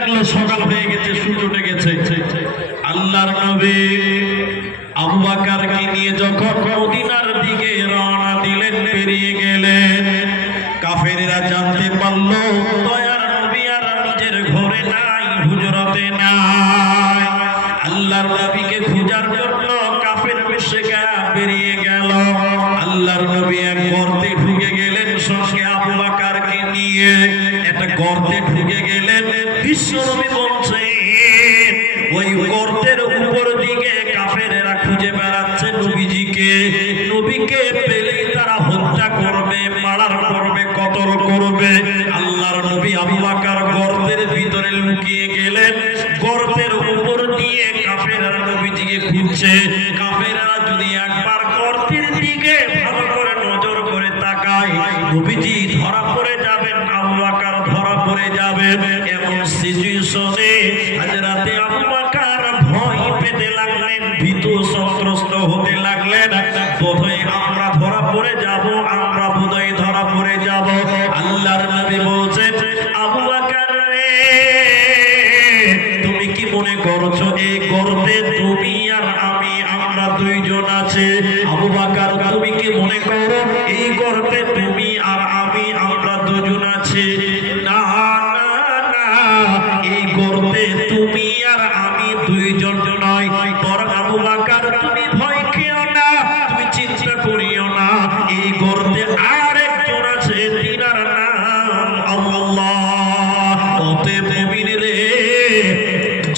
লাগলো সকাল হয়ে গেছে, সূর্য উঠে গেছে। আল্লাহর নবী আবু বকরকে নিয়ে যখন মদিনার দিকে রওনা দিলেন, বেরিয়ে গেলেন, কাফেররা জানতে পারল দয়ার নবী আর নিজের ঘরে নাই, হুজরাতে নাই। আল্লাহর নবীকে খোঁজার জন্য কাফের মুশরিকরা বেরিয়ে গেল। আল্লাহর নবী এক গর্তে ঢুকে গেলেন সঙ্গে আবু বকরকে নিয়ে। একটা গর্তে ঢুকে গেলেন। বিশ্বনবী বলছেন ওই গর্তের উপর দিকে কাফেররা খুঁজে বেড়াচ্ছে নবীজিকে। নবীকে পেলেই তারা হত্যা করবে, মারার করবে, কতল করবে। আল্লাহর নবী আবু বকর গর্তের ভিতরে লুকিয়ে গেলেন। গর্তের উপর দিয়ে কাফেররা নবীজিকে খুঁজছে। কাফেররা যদি একবার গর্তের দিকে ভালো করে নজর করে তাকায়, নবীজি ধরা পড়ে যাবেন, আবু বকর ধরা পড়ে যাবেন। এমন সিচুয়েশনে হযরতে আবু বকর ভয় পেতে লাগলেন, ভীতু সন্ত্রস্ত হতে লাগলেন। বোধহয় আমরা ধরা পড়ে যাব, আমরা বোধহয় ধরা পড়ে যাব। আল্লাহর নবী বলছেন, আবু বকর রে, তুমি কি মনে করছো এই গর্তে তুমি আর আমি, আমরা দুইজন আছে? আবু বকর, তুমি কি মনে করো এই গর্তে তুমি আর আমি, আমরা দুজন আছি? না না, এই গর্তে তুমি আর আমি দুইজন নয়, বরং আবু বকর তুমি ভয় খেও না, তুমি চিন্তা করিও না, এই গর্তে আরেকজন আছে, তিনার নাম আল্লাহ। অতএব মুমিন রে,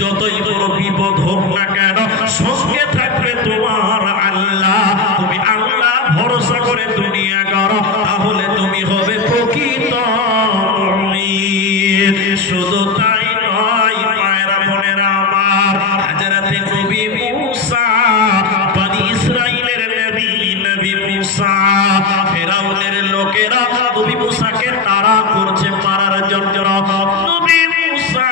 যতই বড় বিপদ হোক না কেন, সঙ্গে থাকবে তোমার আল্লাহ। তুমি আল্লাহ ভরসা করে দুনিয়া করো, তাহলে তুমি হবে প্রকৃত মুমিন। শুধু তাই নয়, মায়েরা বোনেরা আমার, হযরতে নবী মুসা, বনি ইসরাইলের নবী মুসা, ফেরাউনের লোকেরা নবী মুসাকে তাড়া করছে মারার জন্য। নবী মুসা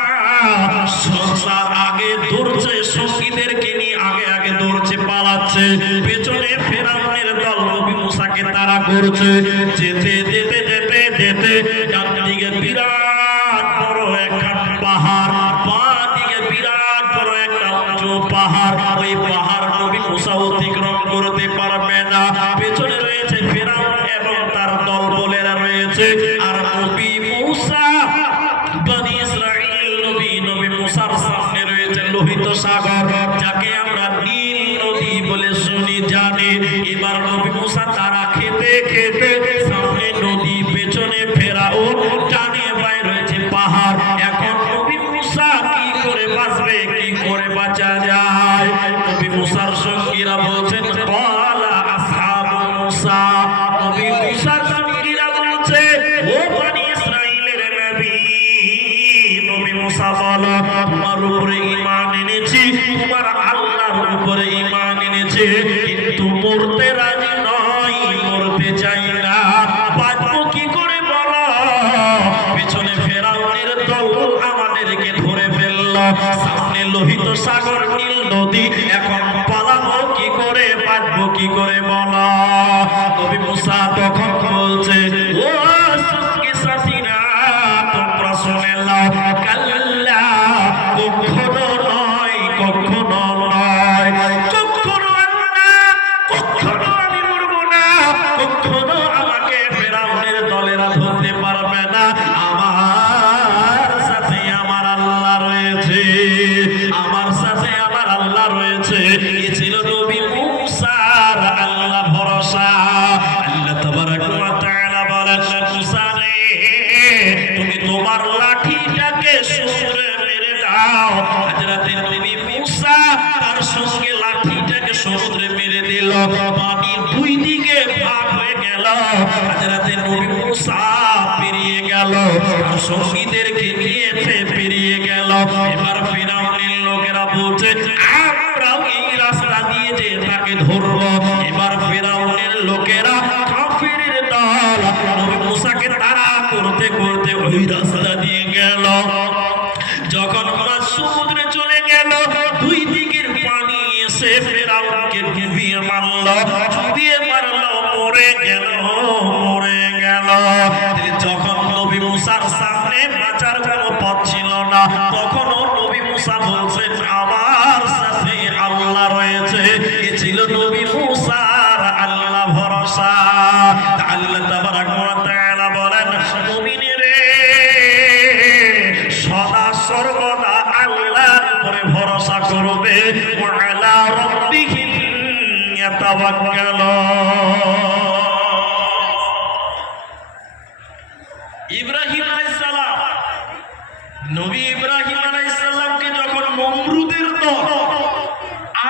সংসার আগে দৌড়ছে, সঙ্গীদেরকে নিয়ে আগে আগে দৌড়ছে, পালাচ্ছে। পেছনে ফেরাউনের দল নবী মুসাকে তাড়া করছে। যেতে যেতে যেতে যেতে ডান দিকে বিরাট বড় একটা পাহাড়, বাঁ দিকে বিরাট বড় একটা উঁচু পাহাড়। ওই পাহাড় নবী মুসা অতিক্রম করতে পারবে না। পেছনে রয়েছে ফেরাউন এবং তার দল বলেরা রয়েছে। আর নবী মুসা, বনি ইসরাইল নবী মুসার সামনে রয়েছে লোহিত সাগর, যাকে আমরা নীল নদী বলে শুনি জানি। এবার নবী মুসা তারা খেতে খেতে, সামনে নদী, পেছনে ফেরাউন, ডানে বাঁয়ে রয়েছে পাহাড়। এখন নবী মুসা কি করে বাঁচবে, কি করে বাঁচা যায়? নবী মুসার সঙ্গীরা বলছেন, ক্বালা আসহাবু মুসা, নবী মুসার সঙ্গীরা বলছে, ও বনি ইসরাইলের নবী, নবী মুসা বলো, তোমার উপরে ঈমান এনেছি, তোমার আল্লাহর উপরে ঈমান এনেছি, কিন্তু মরতে রাজি নয়, মরতে চাই না, বাঁচবো কি করে বলো? পেছনে ফেরাউনের দল আমাদেরকে ধরে ফেললো, সামনে লোহিত সাগর নীল নদী, এখন পালাবো কি করে, বাঁচবো কি করে বলো? নবী মুসা তখন বলছে, ও সঙ্গী সাথীরা, তোমরা শুনে নাও, কাল্লা, কখনো নয়, কখনো নয়, কখনো না, কখনো আমি মরবো না, কখনো আমাকে ফেরাউনের দলেরা ধরতে পারবে না। আমার সাথে আমার আল্লাহ রয়েছে, আমার সাথে আমার আল্লাহ রয়েছে। এ ছিল নবী মুসার আল্লাহ ভরসা। আল্লাহ তাবারাক ওয়া তাআলা বলেন, মুসা রে, তুমি তোমার লাঠিটাকে সমুদ্রে মেরে দাও। হযরতে নবী মুসা তার সঙ্গে লাঠিটাকে সমুদ্রে মেরে দিল। পানি দুই দিকে ভাগ হয়ে গেল। হযরতে নবী মুসা পেরিয়ে গেল, আর সঙ্গীদেরকে নিয়ে পেরিয়ে গেল। এবার ফিরাউনের লোকেরা বলছে, আমরাও এই রাস্তা দিয়ে যে তাকে ধরবো। এবার ফিরাউনের লোকেরা, কাফিরের দল, নবী মুসাকে তাড়া করতে করতে ওই রাস্তা দিয়ে গেল। যখন সমুদ্রে চলে গেল, দুই দিকের পানি এসে ফেরাউনকে ডুবিয়ে মারলো, ডুবিয়ে মারলো, মরে গেল, মরে গেল। যখন নবী মুসার সামনে বাঁচার কোনো পথ ছিল না, মুসা বলছেন আমার সাথে আল্লাহ রয়েছে। এ ছিল নবী মুসার আল্লাহ ভরসা। আল্লাহ তাবারাক ওয়া তাআলা বলেন মুমিনেরে সদা সর্বদা আল্লাহর উপরে ভরসা করবে। ওয়া আলা রাব্বিহিম ইয়াতাওয়াক্কালুন। ইব্রাহিম আলাইহিস সালাম, নবী ইব্রাহিম আলাইহিস সালামকে যখন নমরুদের দল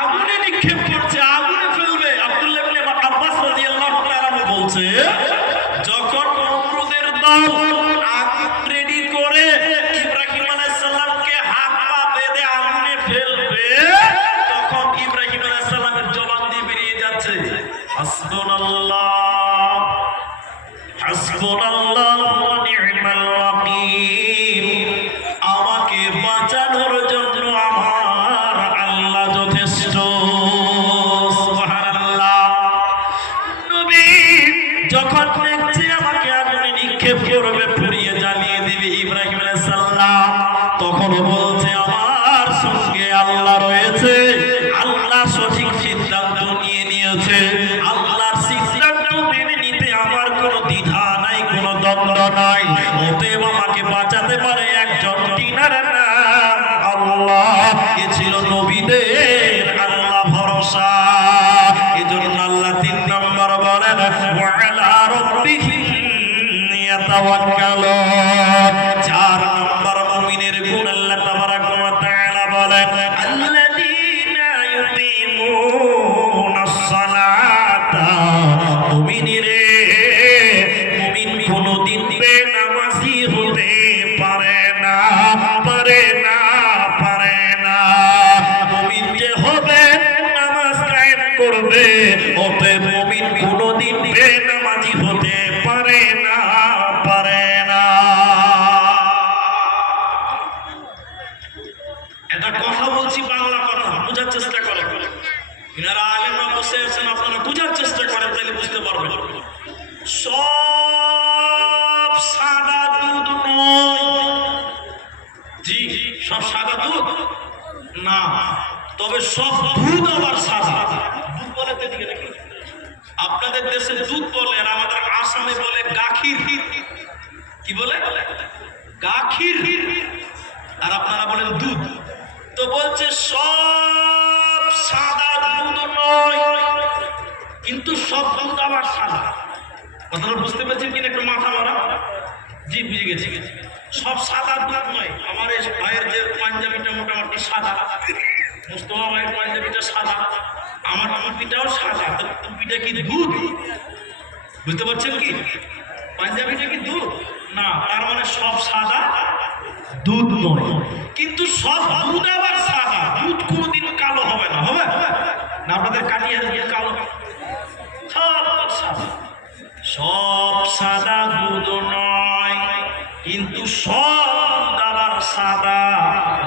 আগুনে নিক্ষেপ করছে, আগুনে ফেলবে, আব্দুল্লাহ ইবনে আব্বাস রাদিয়াল্লাহু তাআলা বলছে যখন নমরুদের দল আগুন রেডি করে ইব্রাহিম আলাইহিস সালামকে হাত পা বেঁধে আগুনে ফেলবে, তখন ইব্রাহিম আলাইহিস সালামের জবান দিয়ে বেরিয়ে যাচ্ছে হাসবুনাল্লাহ হাসবুনাল্লাহ ওয়া নি'মাল ওয়াকিল। আমাকে বাঁচানোর জন্য আমার আল্লাহ যথেষ্ট। সুবহানাল্লাহ। নবী যখন দেখছে আমাকে আগুনে নিক্ষেপ করবে, পুড়িয়ে জ্বালিয়ে দিবে ইব্রাহিম আলাইহিস সালাম, তখন বলছে আমার সঙ্গে আল্লাহ রয়েছে। আল্লাহ সঠিক সিদ্ধান্ত নিয়েছে। আল্লাহর সিদ্ধান্ত মেনে নিতে আমার কোনো দ্বিধা নাই, কোনো দ্বন্দ্ব নাই। অতএব আমাকে বাঁচাতে পারে একজন, তিনার নাম আল্লাহ। এ ছিল নবীদের আল্লাহ ভরসা। এজন্য আল্লাহ ৩ নম্বর বলেন ওয়া আলা রাব্বিহিম ইয়াতাওয়াক্কালুন। ৪ নম্বর মুমিনের গুণ আল্লাহ তাবারাক ওয়া তাআলা বলেন আল্লাযীনা ইউকিমুনাস সালাতা। মুমিনেরে মুমিন কোনদিন বেনামাজি হতে পারে না, পারে না, পারে না। মুমিন যে হবে নামাজ কায়েম করবে, অতএব মুমিন কোনদিন বেনামাজি হতে পারে না, পারে না। এটা কথা বলছি, বাংলা কথা, বোঝার চেষ্টা করেন। এনারা আলেমরা বসে আছেন, আপনারা বোঝার চেষ্টা করেন, তাহলে বুঝতে পারবেন। সব সাদা দুধ নয়। জি, সব সাদা দুধ না, তবে সব দুধ আবার সাদা। দুধ বলে তো এদিকে নাকি? আপনাদের দেশে দুধ বলে, আর আমাদের আসামে বলে গাখির। কি বলে? গাখির। আর আপনারা বলেন দুধ। তো বলছে সব সাদা দুধ নয়, কিন্তু সব দুধ আবার সাদা। কথাটা বুঝতে পেরেছেন কিনা? একটু মাথা মারা। জি, বুঝে গেছি। সব সাদা দুধ নয়। আমার এই ভাইয়ের যে পাঞ্জাবিটা মোটামুটি সাদা, মুস্তফা ভাইয়ের পাঞ্জাবিটা সাদা, আমার টুপিটাও সাদা। টুপিটা কি দুধ? বুঝতে পারছেন কি? পাঞ্জাবিটা কি দুধ না? তার মানে সব সাদা দুধ নয়, কিন্তু সব দুধ আবার সাদা। দুধ কোনোদিন কালো হবে না, হবে না? আপনাদের কাটিয়ে দিয়ে কালো, সব সাদা। সব সাদা দুধ নয়, কিন্তু সব আবার সাদা।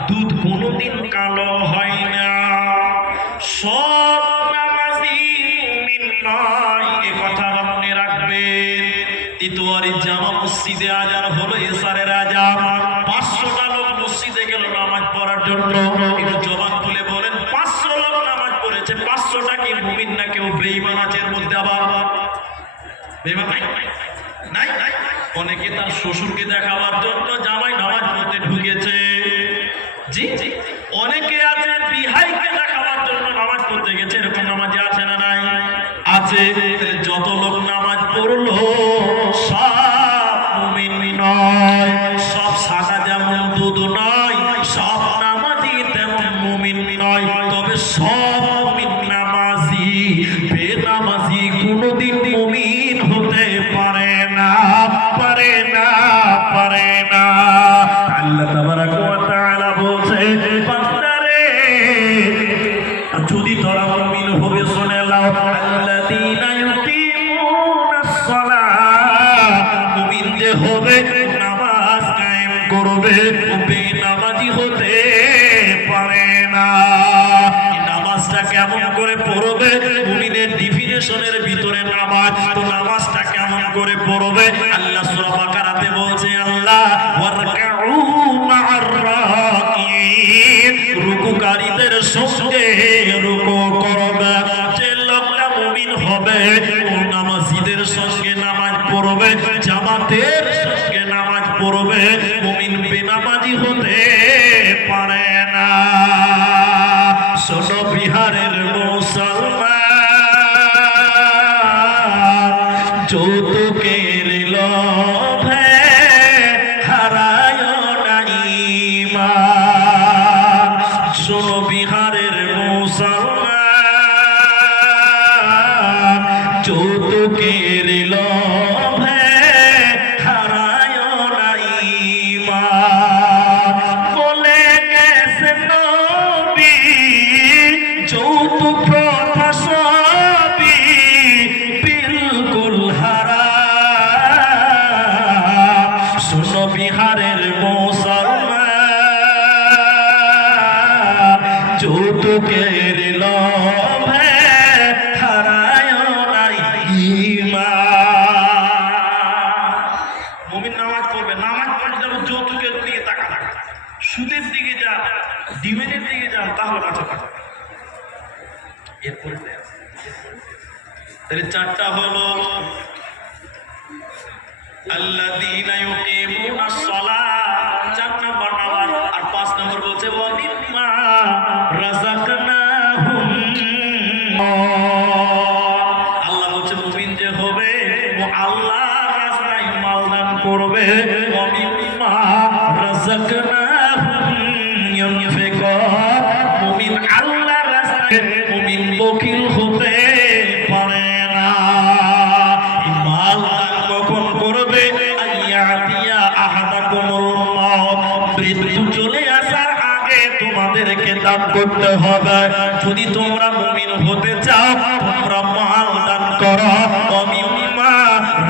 দুধ কোনোদিন কালো হয় না। সব নামাজি মুমিন নয়, এ কথা মনে রাখবেন। তিতুয়ারি জামা মসজিদে আজান হলো, এশারের আজান। 500টা লোক মসজিদে গেল নামাজ পড়ার জন্য। একটু জবান খুলে বলেন 500 লোক নামাজ পড়েছে, 500টা কি মুমিন না কেউ বেঈমান আছে এর মধ্যে? আবার বেঈমান নাই? নাই। অনেকে তার শ্বশুরকে দেখাবার জন্য জামাই নামাজ পড়তে ঢুকেছে। জি, অনেকে আছে বিহাইকে দেখাবার জন্য নামাজ পড়তে গেছে। এরকম নামাজে আছে না নাই? আছে। যত লোক নামাজ পড়লো সব মুমিন নয়। সব সাদা যেমন দুধ নয়, সব নামাজি তেমন মুমিন নয়। তবে সব মুমিন নামাজি, বেনামাজি কোনোদিন মুমিন হতে পারে না, পারে না, পারে না। আল্লাহ তাবারাক ওয়া তাআলা বলছে বান্দারে যদি তোরা মুমিন হবে শুনে নাও, আল্লাযীনা ইউকিমুনাস সালাহ। মুমিন যে হবে নামাজ কায়েম করবে, বেনামাজি হতে পারে না। নামাজটা কেমন করে পড়বে? মুমিনের ডিফিনেশনের ভিতরে নামাজ। তো নামাজটা কেমন করে পড়বে? আল্লাহ সূরা বাকারাতে বলছে আল্লাহ ওয়ারকাউ মা'আর রাকিঈন। হতে পারে না। শোনো বিহারের মুসলমান, যৌতুকের লোভে হারায় না ঈমান। শোনো বিহারের মুসলমান, যৌতুকের লোভে হারায় না ঈমান। বলে গেছে নবী যৌতুক প্রথা সবই বিলকুল হারাম। শোনো বিহারের মুসলমান, যৌতুকের লোভে হারায় না ঈমান। মুমিন নামাজ পড়বে, নামাজ পড়ে যাবো যৌতুকের দিকে তাকা, সুদের দিকে যান, ডিমের দিকে যান, তাহলে বাঁচা পাবে। এরপরে তাহলে চারটা হলো আল্লাযীনা ইউকিমুনাস সালাত, 4 নম্বর নামাজ। আর 5 নম্বর বলছে ওয়া মিম্মা রাযাকনাহুম। আল্লাহ বলছে মুমিন যে হবে ও আল্লাহর রাস্তায় মাল দান করবে। ওয়া মিম্মা রাযাকনাহুম ইউনফিকুন। মুমিন আল্লাহর রাস্তায়, মুমিন বখিল হতে পারে না। মাল দান কখন করবে? আইয়াতিয়া আহাদাকুমুল মাউত, মৃত্যু চলে আসার আগে তোমাদেরকে দান করতে হবে। যদি তোমরা মুমিন হতে চাও তোমরা মাল দান করো। ওমিম্মা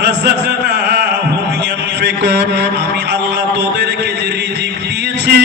রাযাকনাহুম ইউনফিকুন, আমি আল্লাহ তোদেরকে যে রিজিক দিয়েছি